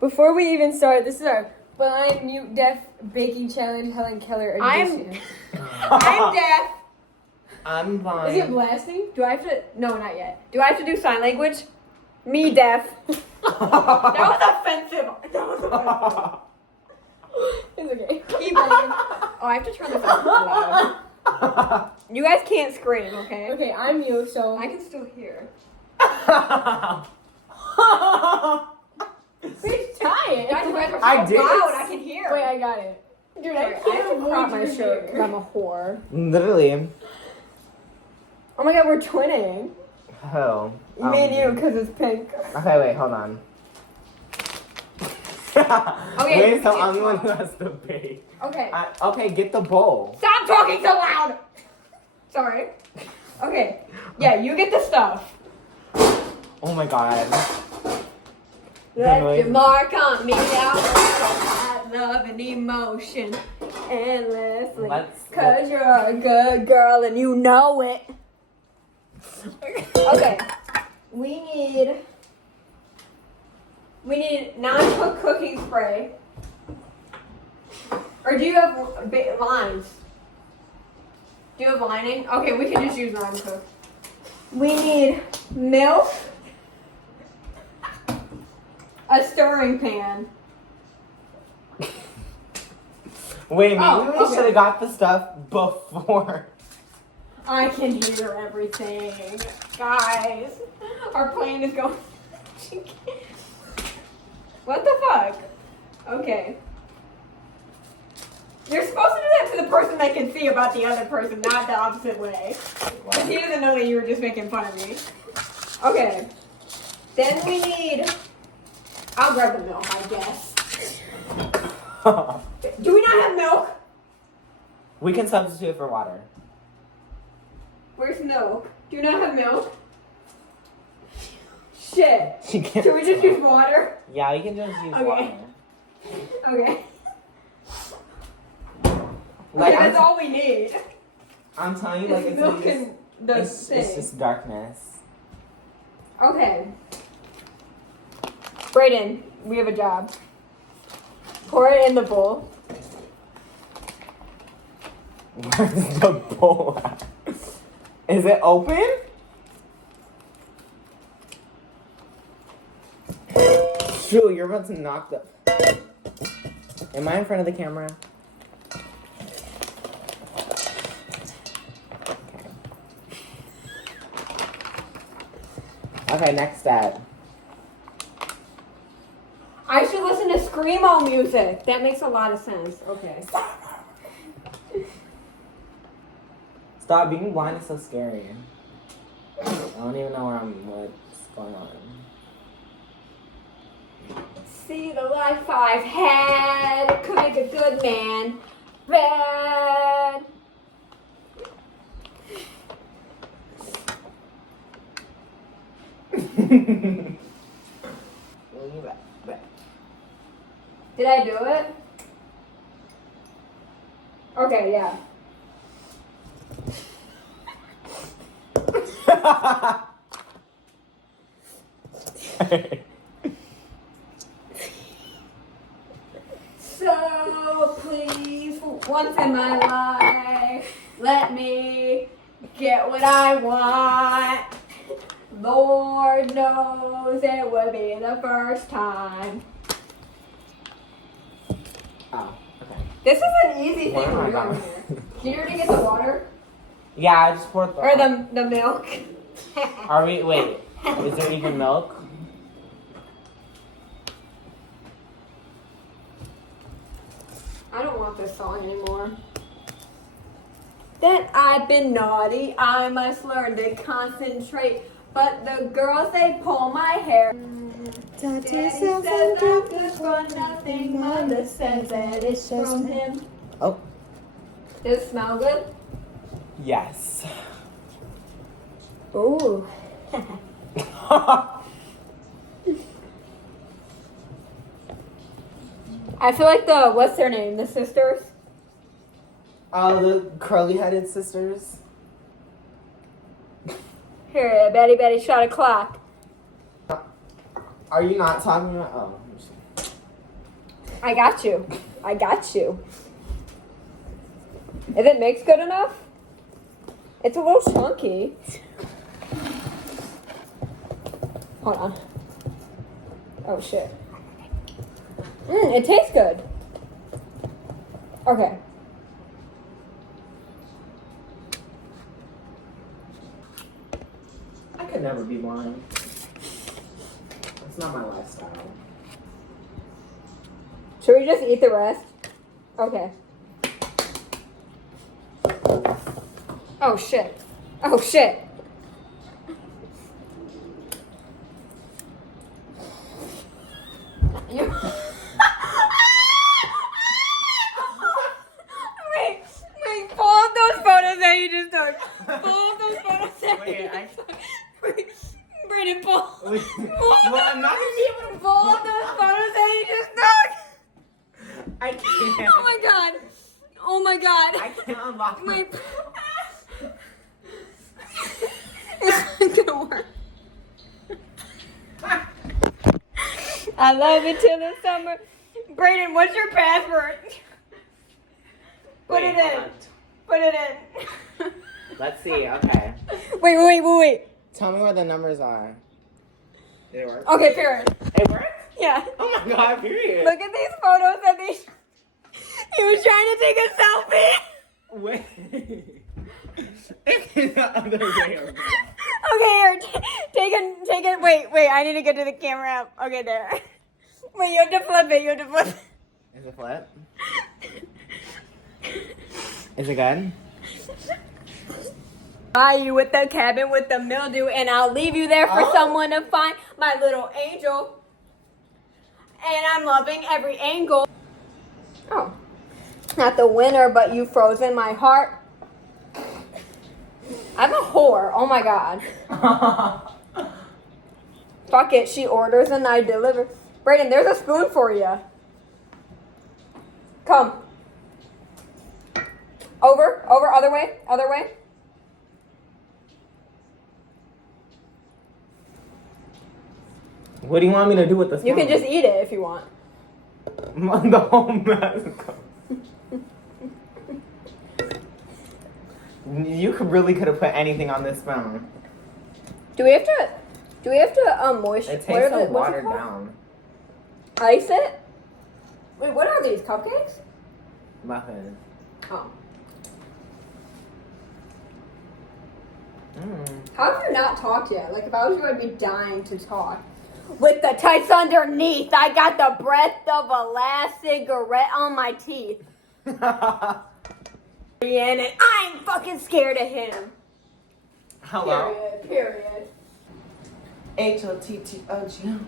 Before we even start, this is our blind, mute, deaf baking challenge. Helen Keller edition. I'm deaf. I'm blind. Is it blasting? Do I have to? No, not yet. Do I have to do sign language? Me deaf. That was offensive. It's okay. Keep going. Oh, I have to turn this up loud. You guys can't scream, okay? Okay, I'm you, so I can still hear. please try it. Guys, you guys are so I did. loud. I can hear. Wait, I got it. Dude, I Sorry, I have can't to crop avoid my shirt because your I'm a whore. Literally. Oh my god, we're twinning. Oh. Me and you, because it's pink. Okay, wait, hold on. Okay, Wait, so I'm the one who has to bake. Okay. Okay, get the bowl. Stop talking so loud. Sorry. Okay. Yeah, you get the stuff. Oh my god. Let your mark on me. I will love and emotion endlessly. Cause you're a good girl and you know it. Okay. We need non-cooked cooking spray. Or do you have lines? Do you have lining? Okay, we can just use non-cooked. We need milk. A stirring pan. Wait, maybe Oh, we okay. should have got the stuff before. I can hear everything. Guys, our plane is going. What the fuck? Okay. You're supposed to do that to the person that can see about the other person, not the opposite way. Because he doesn't know that you were just making fun of me. Okay. Then we need... I'll grab the milk, I guess. Do we not have milk? We can substitute for water. Where's milk? Do you not have milk? Shit. You can't. Should we just use water? Yeah, we can just use Okay. water. Okay. Like, Okay, that's all we need. I'm telling you, like, It's it's, milk just, and the it's thing. just darkness. Okay. Brayden, we have a job. Pour it in the bowl. Where's the bowl at? Is it open? Shoot, you're about to knock the... Am I in front of the camera? Okay, next step. I should listen to Screamo music. That makes a lot of sense. Okay. Stop, being blind is so scary. I don't even know what's going on. See the life I've had could make a good man bad. Did I do it? Okay, yeah. So please, once in my life, let me get what I want. Lord knows it would be the first time. Oh, okay. This is an easy Where thing am I to do over going? here. Can you already get the water? Yeah, I just poured the... Or the milk? Are we... Wait. Is there even milk? I don't want this song anymore. That I've been naughty, I must learn to concentrate. But the girls, they pull my hair. Daddy says I'm good for nothing. Mother says that it's from him. Oh. Does it smell good? Yes. Ooh. I feel like what's their name? The sisters? Oh, the curly-headed sisters. Here, Betty, shot a clock. Are you not talking about... Oh, I'm just... I got you. I got you. Is it mixed good enough? It's a little chunky. Hold on. Oh shit. It tastes good. Okay. I could never be blind. It's not my lifestyle. Should we just eat the rest? Okay. Oh shit. Oh shit. You. Wait, pull up those photos that you just took. Pull up those photos that Wait, you I. just took. Brayden, pull. Wait, well, I'm not gonna be able to Pull up those photos that you just took. I can't. Oh my god. Oh my god. I can't unlock My. It's not gonna work. I love it till the summer. Brayden, what's your password? Put it in. Put it in. Let's see. Okay. Wait. Tell me where the numbers are. Did it work? Okay, period. It worked? Yeah. Oh my god, period. Look at these photos that they. He was trying to take a selfie. Wait. It's the other way around. Okay, here. Take it. Wait. I need to get to the camera. Okay, there. Wait, you have to flip it. Is it flat? Is it good? Buy you with the cabin with the mildew, and I'll leave you there for someone to find, my little angel. And I'm loving every angle. Oh. Not the winner, but you froze in my heart. I'm a whore. Oh my god. Fuck it. She orders and I deliver. Brayden, there's a spoon for you. Come. Over, other way. What do you want me to do with this? You can just eat it if you want. The whole mess. You really could have put anything on this spoon. Do we have to moisten? It tastes so watered down. Ice it? Wait, what are these, cupcakes? Muffins. Oh. Mm. How have you not talked yet? Like, if I was you, I'd be dying to talk. With the tights underneath, I got the breath of a last cigarette on my teeth. And I'm fucking scared of him. Hello? Period. H-O-T-T-O-G.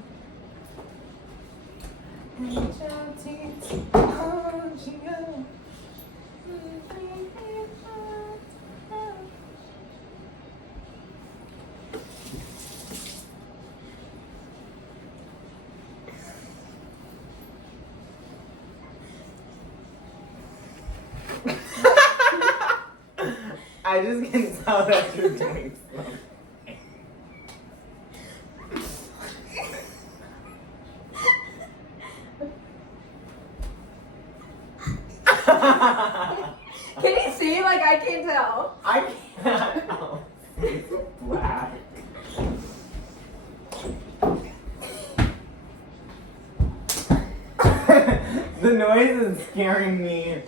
I just can tell that you're doing something. Can you see? Like, I can't tell. I can't. Oh, it's black. The noise is scaring me.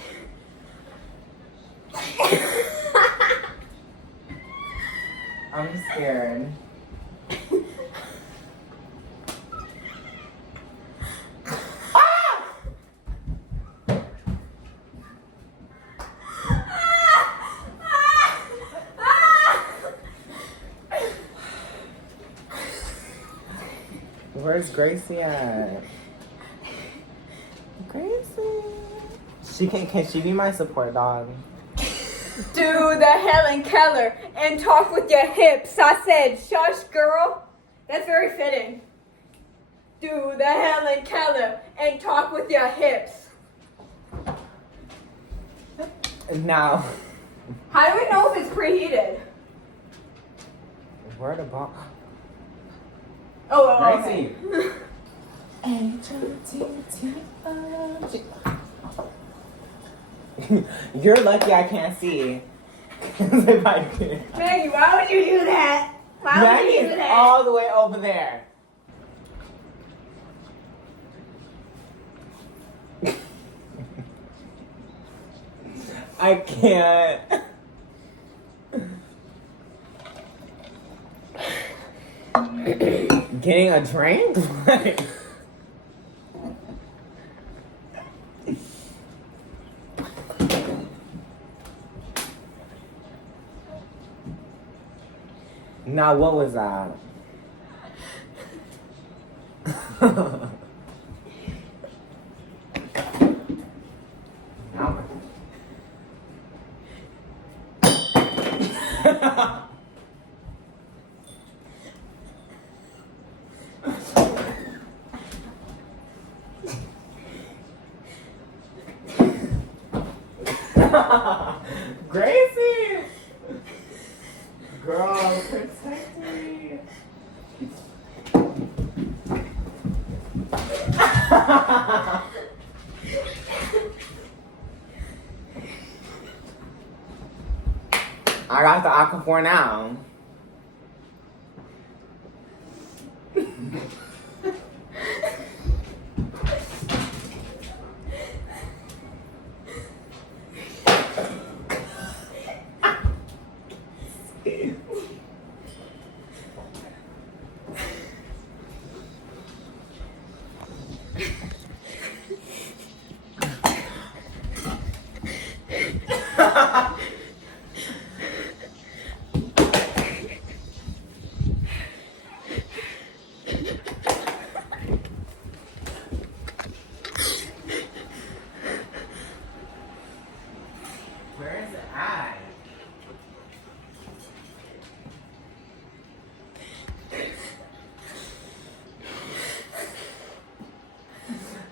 I'm scared. Where's Gracie at? Gracie. Can she be my support dog? Do the Helen Keller and talk with your hips. I said, shush, girl. That's very fitting. Do the Helen Keller and talk with your hips. Now. How do we know if it's preheated? Where the ball? Oh, Gracie. okay. You're lucky I can't see. 'Cause if I did. Maggie, why would you do that? Why would you do Maggie's that? all the way over there. I can't. Getting a drink? Like, now, what was that? Gracie! Girl, protect me. I got the Aquaphor now. Where is it at?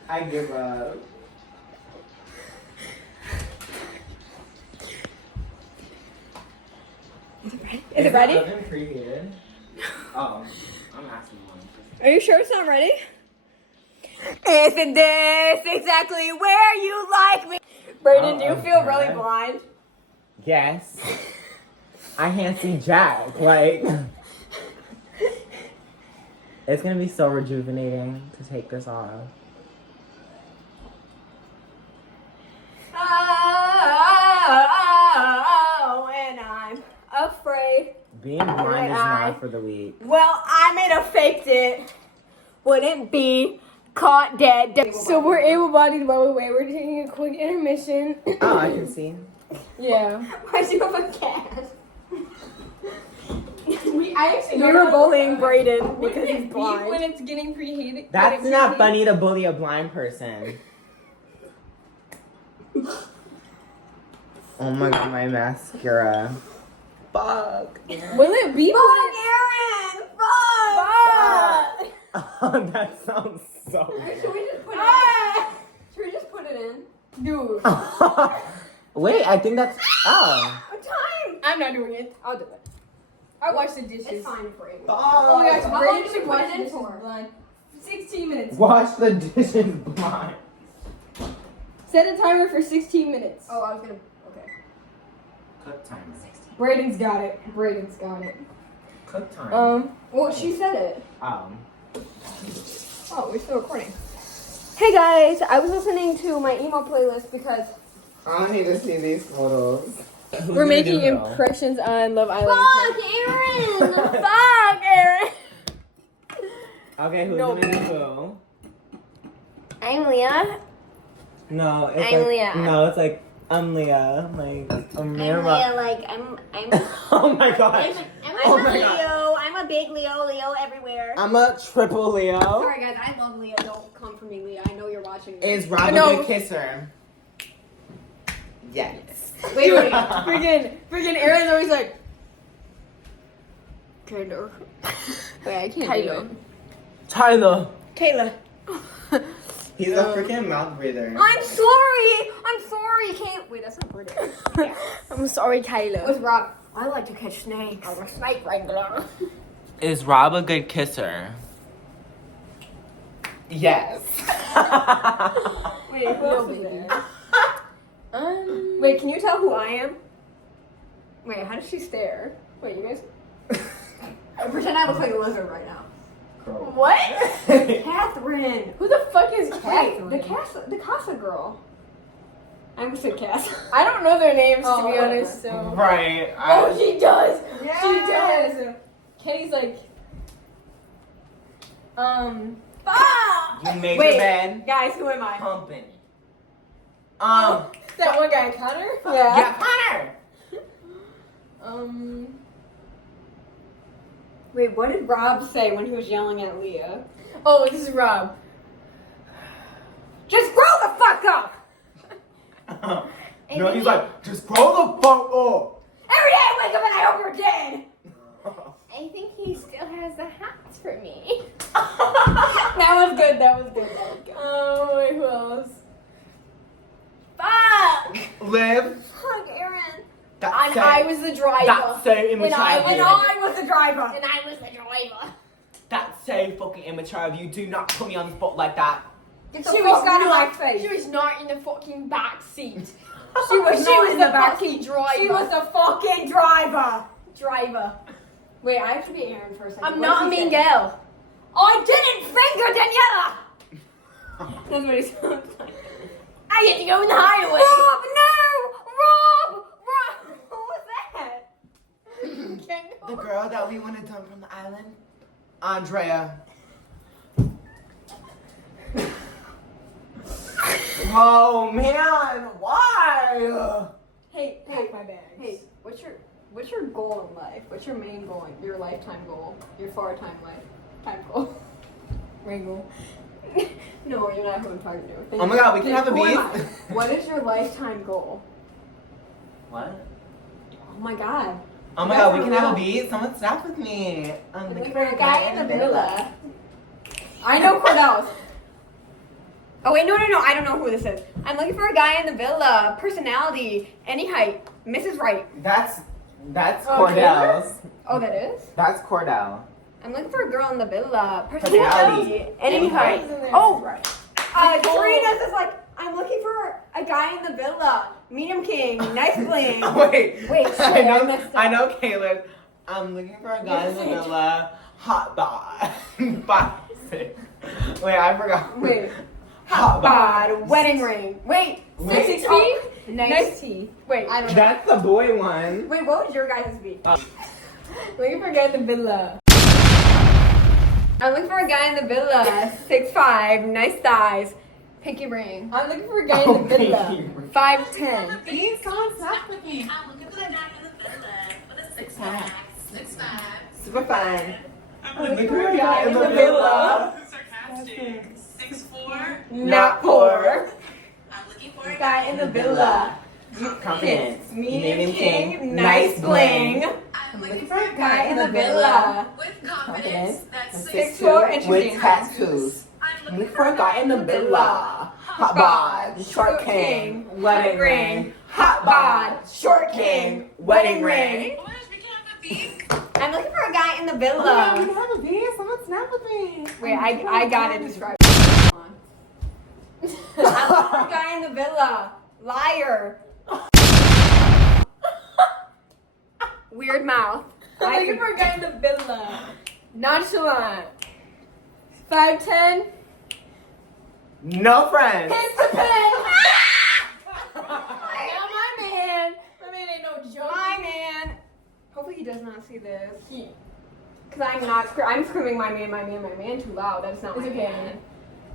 I give up. Is it ready? The oven preheated? Oh, I'm asking one. Are you sure it's not ready? Isn't this exactly where you like me? Brayden, do you feel really Okay. blind? Yes. I can't see Jack. Like, it's gonna be so rejuvenating to take this off. Oh, and I'm afraid. Being blind is not for the weak. Well, I made a faked it. Wouldn't be caught dead. So we're able-bodied while we wait. We're taking a quick intermission. Oh, I can see. Yeah. Why'd you have a cat? I actually We were bullying Brayden because Wouldn't he's it be blind. when it's getting preheated? That's not funny to bully a blind person. Oh my god, my mascara. Fuck. Will it be? Fuck Aaron! Fuck! Oh, that sounds so Should we just put it in? Should we just put it in? Dude. Wait, I think that's. Oh. Time! I'm not doing it. I'll do it. I wash the dishes. It's fine for you. Oh my gosh, How long Brayden did should we wash put it the in dishes for? blind. 16 minutes. Wash the dishes blind. Set a timer for 16 minutes. Oh, I was gonna. Okay. Cook timer. Brayden's got it. Brayden's got it. Cook time. Well, she said it. Oh, we're still recording. Hey guys, I was listening to my emo playlist because. I need to see these photos. We're making impressions on Love Island. Fuck Aaron! Fuck Aaron! Okay, who's No. gonna do who? I'm Leah. No, it's I'm like, Leah. No, it's like I'm Leah. Like I'm Leah. Like I'm. Oh my gosh. I'm Oh a my Leo. God. I'm a big Leo. Leo everywhere. I'm a triple Leo. Sorry guys, I love Leo. Don't come for me, Leah. I know you're watching. Is Rob a No. good kisser? Yes. Wait. Freaking Aaron's always like, Taylor. Wait, I can't do it. Tyler. Taylor. He's a freaking mouth breather. I'm sorry. Can't. Wait, that's not British. I'm sorry, Taylor. What's Rob? I like to catch snakes. I'm a snake wrangler. Is Rob a good kisser? Yes. Wait, who else is there? Um. Wait, can you tell who I am? Wait, how does she stare? Wait, you guys. Pretend I look like a lizard right now. What? Catherine. Who the fuck is Wait, Catherine? the Casa girl. I almost said Cass. I don't know their names to be Oh, honest. So. Right. Oh, she does. Yeah. She does. Kenny's like. Fuck! You made Wait, your bed. guys, who am I? Pumping. That one guy, Connor. Yeah, Connor. Wait, what did Rob say when he was yelling at Leah? Oh, this is Rob. Just grow the fuck up! No, he's like, just grow the fuck up. Every day I wake up and I hope you're dead! I think he still has the hats for me. That was good, that was good, that was good. Oh, wait, who else? Fuck! Liv. Fuck, Aaron. That's I was the driver. That's so immature I of was- you. And I was the driver. And I was the driver. That's so fucking immature of you. Do not put me on the spot like that. Get the fuck out of my face. She was not in the fucking back seat. She was in the back fucking driver. She was the fucking driver. driver. Wait, I have to be Aaron for a second. I'm What not a did he mean say? girl. I didn't finger Daniela! That's what he sounds like. I get to go on the highway. Rob, no! Rob! What was that? The girl that we wanted done from the island? Andrea. Oh man, why? Hey, my bags. Hey, what's your goal in life? What's your main goal? Your lifetime goal? Your lifetime goal? Wrangle. No, you're not who I'm talking to. Oh my god, we can have a Who am beef. I? What is your lifetime goal? What? Oh my god. Oh my god, we can have a beat. Someone snap with me. I'm Looking for a guy in the villa. I know Cordell's. Oh wait, no, I don't know who this is. I'm looking for a guy in the villa. Personality, any height, Mrs. Right. That's Oh, Cordell's. Oh, that is? That's Cordell. I'm looking for a girl in the villa. Personality, any height. Who's in there? Oh, Right. Serena's is like, I'm looking for a guy in the villa. Medium king, nice bling. Wait, Wait, shit, I messed up. I know, Caleb. I'm looking for a guy in the villa. Hot bod. 5'6". Wait, I forgot. Wait. Hot bod, wedding ring. Wait, Wait. 6 feet? Nice tea. Wait, I don't know. That's the boy one. wait, what would your guys' be? Looking for a guy in the villa. I'm looking for a guy in the villa. 6'5", nice thighs, pinky ring. I'm looking for a guy in the villa. 5'10". Please, someone snap with me. I'm looking for the guy in the villa with a six-pack. Super fun. I'm looking for a guy in the villa. Sarcastic. 6'4". Not poor. I'm looking for a Guy in the villa. Confidence. Medium king, nice bling. I'm looking for a guy in the villa. with confidence. That's 6'4" six. and with tattoos. I'm Looking for a guy in the villa. Hot bod, short king, wedding ring. Hot bod, short king, wedding ring. Oh my gosh, we can have a beef. I'm looking for a guy in the Oh my God, we villa. can have a beat. Someone snap with me. Wait, I got it described. I'm looking for a guy in the villa. Liar. Weird mouth. I'm looking for a guy in the villa. Nonchalant. 5'10". No friends. Hits the pen. Now my man. My man ain't no joke. My man. Hopefully he does not see this. Because I'm screaming my man too loud. That's not It's my okay. man.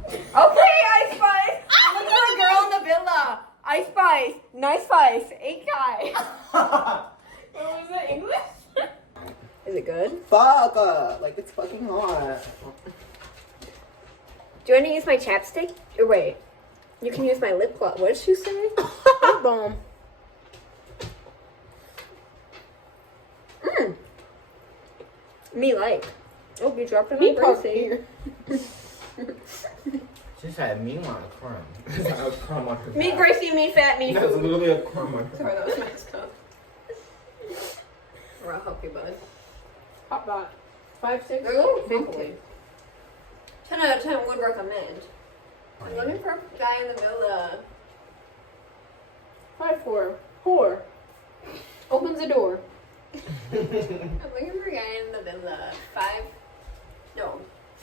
Okay, Ice Spice. I'm looking for a girl in the villa. Ice Spice. Nice Spice. 8 guy. What was that, English? Is it good? Fuck. Like it's fucking hot. Do you want to use my chapstick? Or wait. You can use my lip gloss. What did she say? Lip balm. Me like. Oh, you dropped it Me on poke Gracie. She said me want a crumb. There's a crumb on her Me back. Gracie, me fat, me There's food. literally a crumb on her Sorry, that was messed up. Or I'll help you, bud. Hot bot. 5'6". Ooh, big boy. 10 out of 10 would recommend. I'm looking for a guy in the villa. 5'4". Whore. Opens the door. I'm looking for a guy in the villa.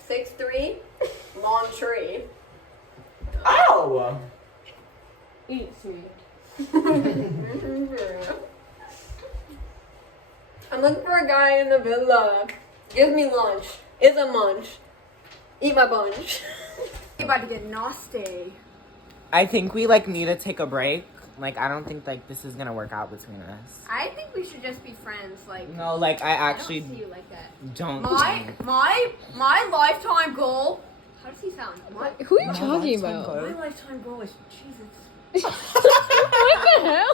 6'3". Long tree. Oh! Eats me. I'm looking for a guy in the villa. Gives me lunch. Is a munch. Eat my bunch. You're about to get nasty. I think we like need to take a break. Like, I don't think like this is gonna work out between us. I think we should just be friends. Like, No, like I actually I don't see you like that. don't. My lifetime goal. How does he sound? Who are you talking about? My lifetime goal is Jesus. What the hell?